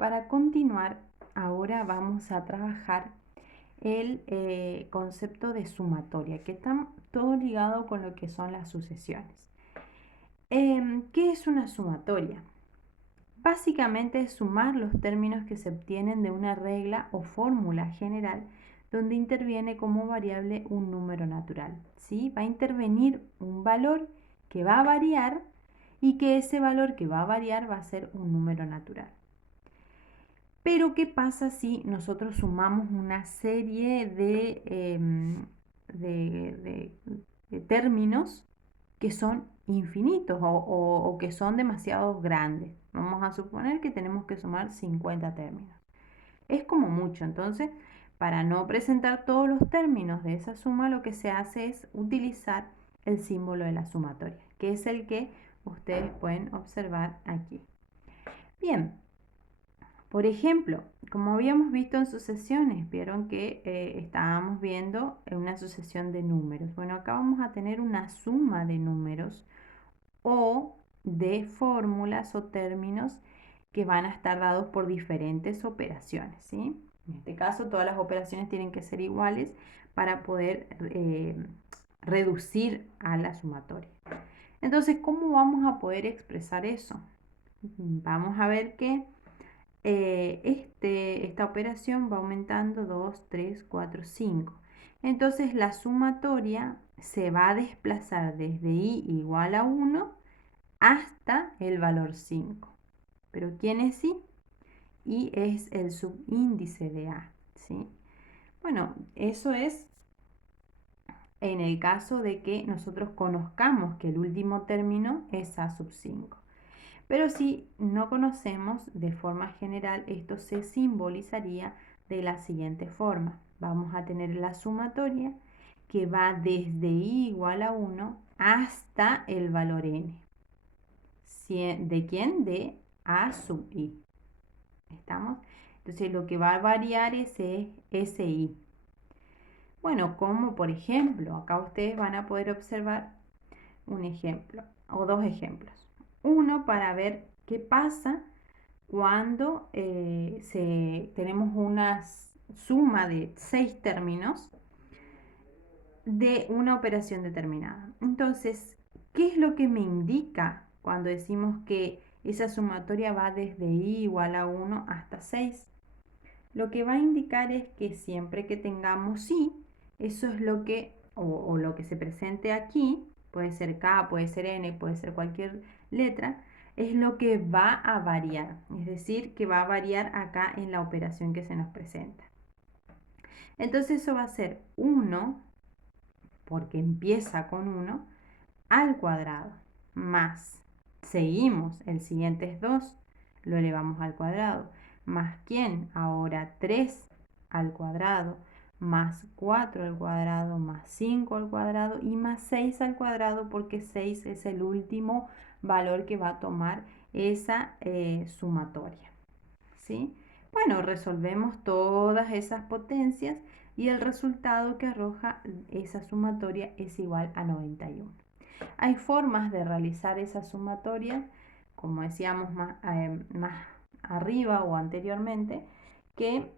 Para continuar, ahora vamos a trabajar el concepto de sumatoria, que está todo ligado con lo que son las sucesiones. ¿Qué es una sumatoria? Básicamente es sumar los términos que se obtienen de una regla o fórmula general donde interviene como variable un número natural. ¿Sí? Va a intervenir un valor que va a variar y que ese valor que va a variar va a ser un número natural. Pero ¿qué pasa si nosotros sumamos una serie de términos que son infinitos o que son demasiado grandes? Vamos a suponer que tenemos que sumar 50 términos. Es como mucho, entonces, para no presentar todos los términos de esa suma, lo que se hace es utilizar el símbolo de la sumatoria, que es el que ustedes pueden observar aquí. Bien. Por ejemplo, como habíamos visto en sucesiones, vieron que estábamos viendo una sucesión de números. Bueno, acá vamos a tener una suma de números o de fórmulas o términos que van a estar dados por diferentes operaciones, ¿sí? En este caso, todas las operaciones tienen que ser iguales para poder reducir a la sumatoria. Entonces, ¿cómo vamos a poder expresar eso? Vamos a ver que esta operación va aumentando 2, 3, 4, 5. Entonces la sumatoria se va a desplazar desde i igual a 1 hasta el valor 5. ¿Pero quién es i? I es el subíndice de a, ¿sí? Bueno, eso es en el caso de que nosotros conozcamos que el último término es a sub 5. Pero si no conocemos, de forma general, esto se simbolizaría de la siguiente forma. Vamos a tener la sumatoria que va desde i igual a 1 hasta el valor n. ¿De quién? De a sub i. ¿Estamos? Entonces lo que va a variar es ese i. Bueno, como por ejemplo, acá ustedes van a poder observar un ejemplo o dos ejemplos. Uno para ver qué pasa cuando tenemos una suma de 6 términos de una operación determinada. Entonces, ¿qué es lo que me indica cuando decimos que esa sumatoria va desde i igual a 1 hasta 6? Lo que va a indicar es que siempre que tengamos i, eso es lo que, o lo que se presente aquí, puede ser k, puede ser n, puede ser cualquier letra, es lo que va a variar, es decir, que va a variar acá en la operación que se nos presenta. Entonces eso va a ser 1, porque empieza con 1, al cuadrado, más, seguimos, el siguiente es 2, lo elevamos al cuadrado, más ¿quién? Ahora 3 al cuadrado, más 4 al cuadrado, más 5 al cuadrado y más 6 al cuadrado, porque 6 es el último valor que va a tomar esa sumatoria, ¿sí? Bueno, resolvemos todas esas potencias y el resultado que arroja esa sumatoria es igual a 91. Hay formas de realizar esa sumatoria, como decíamos más arriba o anteriormente, que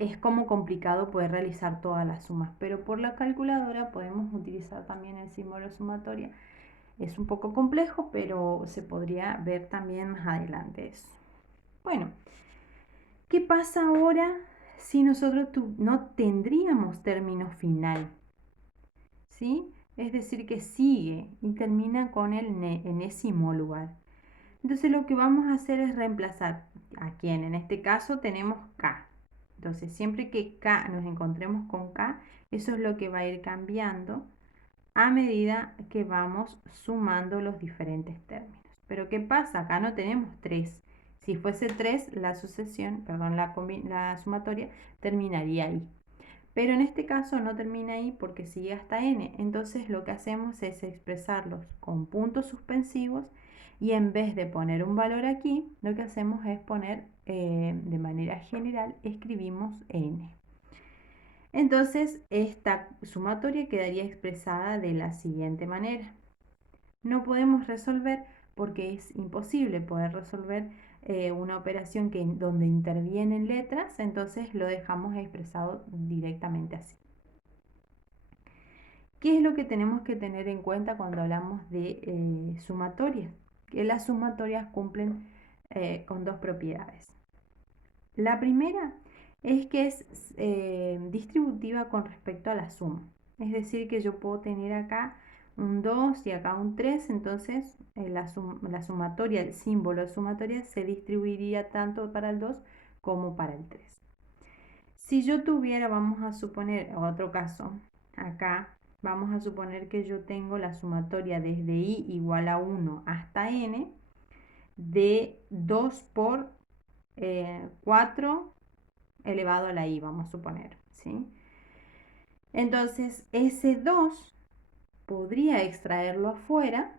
es como complicado poder realizar todas las sumas, pero por la calculadora podemos utilizar también el símbolo sumatoria. Es un poco complejo, pero se podría ver también más adelante eso. Bueno, ¿qué pasa ahora si nosotros no tendríamos término final? ¿Sí? Es decir, que sigue y termina con el enésimo lugar. Entonces lo que vamos a hacer es reemplazar a quién. En este caso tenemos k. Entonces siempre que k nos encontremos con k, eso es lo que va a ir cambiando a medida que vamos sumando los diferentes términos. Pero ¿qué pasa? Acá no tenemos 3. Si fuese 3, la sucesión, perdón, la sumatoria terminaría ahí. Pero en este caso no termina ahí porque sigue hasta n. Entonces lo que hacemos es expresarlos con puntos suspensivos y en vez de poner un valor aquí, lo que hacemos es poner de manera general, escribimos n. Entonces esta sumatoria quedaría expresada de la siguiente manera. No podemos resolver porque es imposible poder resolver una operación donde intervienen letras, entonces lo dejamos expresado directamente así. ¿Qué es lo que tenemos que tener en cuenta cuando hablamos de sumatorias? Que las sumatorias cumplen con dos propiedades. La primera es que es distributiva con respecto a la suma. Es decir, que yo puedo tener acá un 2 y acá un 3, entonces la sumatoria, el símbolo de sumatoria se distribuiría tanto para el 2 como para el 3. Si yo tuviera, vamos a suponer, otro caso, acá vamos a suponer que yo tengo la sumatoria desde i igual a 1 hasta n de 2 por 4 elevado a la i, vamos a suponer, ¿sí? Entonces, ese 2 podría extraerlo afuera,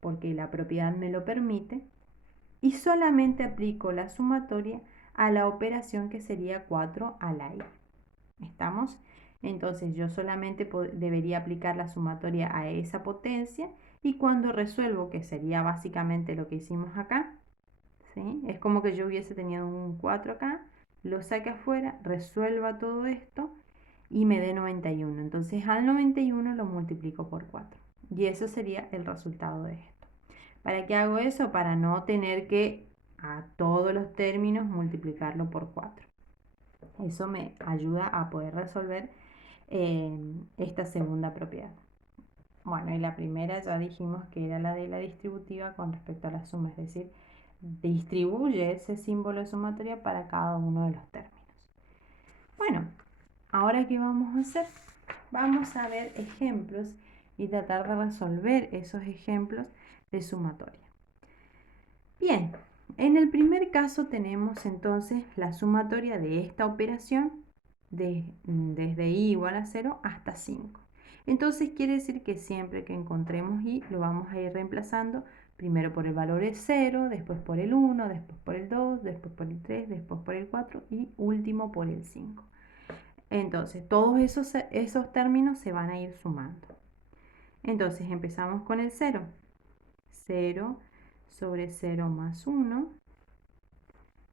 porque la propiedad me lo permite, y solamente aplico la sumatoria a la operación que sería 4 a la i. ¿Estamos? Entonces yo solamente debería aplicar la sumatoria a esa potencia y cuando resuelvo, que sería básicamente lo que hicimos acá, ¿sí? Es como que yo hubiese tenido un 4 acá, lo saque afuera, resuelva todo esto y me dé 91. Entonces al 91 lo multiplico por 4 y eso sería el resultado de esto. ¿Para qué hago eso? Para no tener que a todos los términos multiplicarlo por 4. Eso me ayuda a poder resolver esta segunda propiedad. Bueno, y la primera ya dijimos que era la de la distributiva con respecto a la suma, es decir, distribuye ese símbolo de sumatoria para cada uno de los términos. Bueno, ahora ¿qué vamos a hacer? Vamos a ver ejemplos y tratar de resolver esos ejemplos de sumatoria. Bien, en el primer caso tenemos entonces la sumatoria de esta operación desde i igual a 0 hasta 5. Entonces quiere decir que siempre que encontremos i lo vamos a ir reemplazando primero por el valor de 0, después por el 1, después por el 2, después por el 3, después por el 4 y último por el 5. Entonces todos esos términos se van a ir sumando. Entonces empezamos con el 0. 0 sobre 0 más 1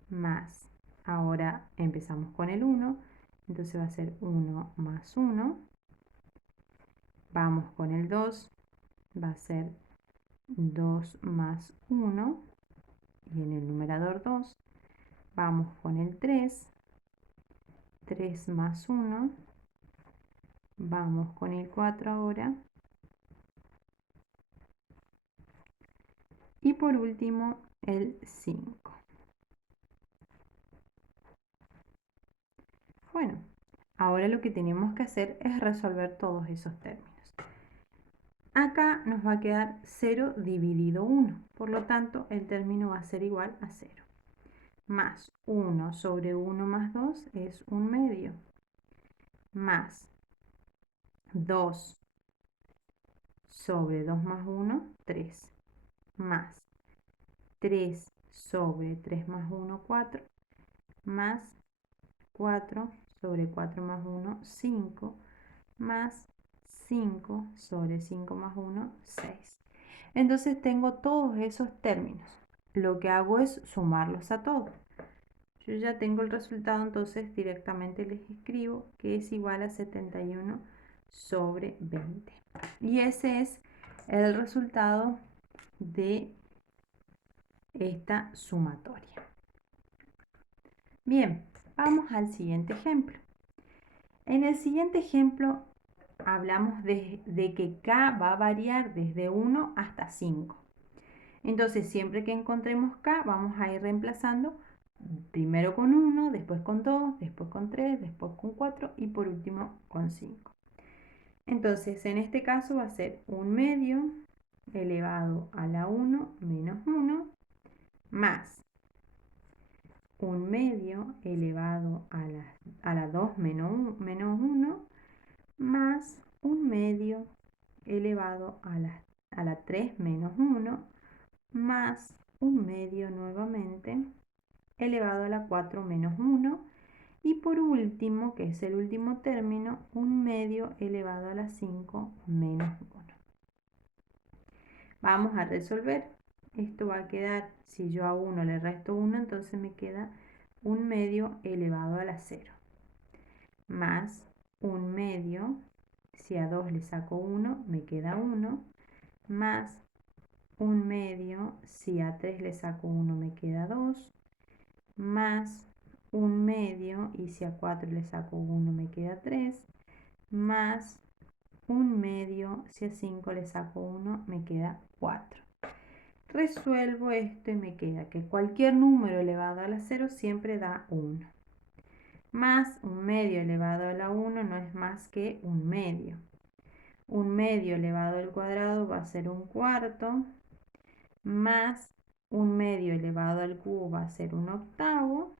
más, ahora empezamos con el 1, entonces va a ser 1 más 1, vamos con el 2, va a ser 2 más 1, y en el numerador 2, vamos con el 3, 3 más 1, vamos con el 4 ahora, y por último el 5. Bueno, ahora lo que tenemos que hacer es resolver todos esos términos. Acá nos va a quedar 0 dividido 1, por lo tanto el término va a ser igual a 0. Más 1 sobre 1 más 2 es 1 medio, más 2 sobre 2 más 1, 3, más 3 sobre 3 más 1, 4, más 4 sobre 4 más 1, 5, más 5 sobre 5 más 1, 6. Entonces tengo todos esos términos. Lo que hago es sumarlos a todos. Yo ya tengo el resultado, entonces directamente les escribo que es igual a 71 sobre 20. Y ese es el resultado de esta sumatoria. Bien, vamos al siguiente ejemplo. En el siguiente ejemplo hablamos de que k va a variar desde 1 hasta 5. Entonces, siempre que encontremos k, vamos a ir reemplazando primero con 1, después con 2, después con 3, después con 4 y por último con 5. Entonces, en este caso va a ser 1 medio elevado a la 1 menos 1 más 1 medio elevado a la 2 menos 1 más 1 medio elevado a la 3 menos 1 más 1 medio nuevamente elevado a la 4 menos 1 y por último, que es el último término, 1 medio elevado a la 5 menos 1. Vamos a resolver. Esto va a quedar, si yo a 1 le resto 1, entonces me queda 1/2 elevado a la 0. Más 1/2, si a 2 le saco 1, me queda 1. Más 1/2, si a 3 le saco 1, me queda 2. Más 1/2, y si a 4 le saco 1, me queda 3. Más 1/2, si a 5 le saco 1, me queda 4. Resuelvo esto y me queda que cualquier número elevado a la 0 siempre da 1. Más 1/2 elevado a la 1 no es más que 1/2. 1/2 elevado al cuadrado va a ser 1/4. Más 1/2 elevado al cubo va a ser 1/8.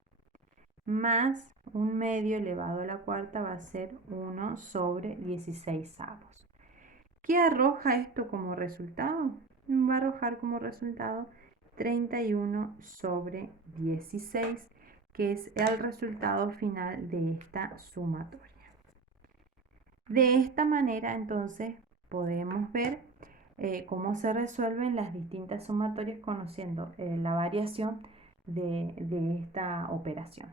Más 1/2 elevado a la cuarta va a ser 1/16. ¿Qué arroja esto como resultado? Va a arrojar como resultado 31/16, que es el resultado final de esta sumatoria. De esta manera, entonces, podemos ver cómo se resuelven las distintas sumatorias conociendo la variación de esta operación.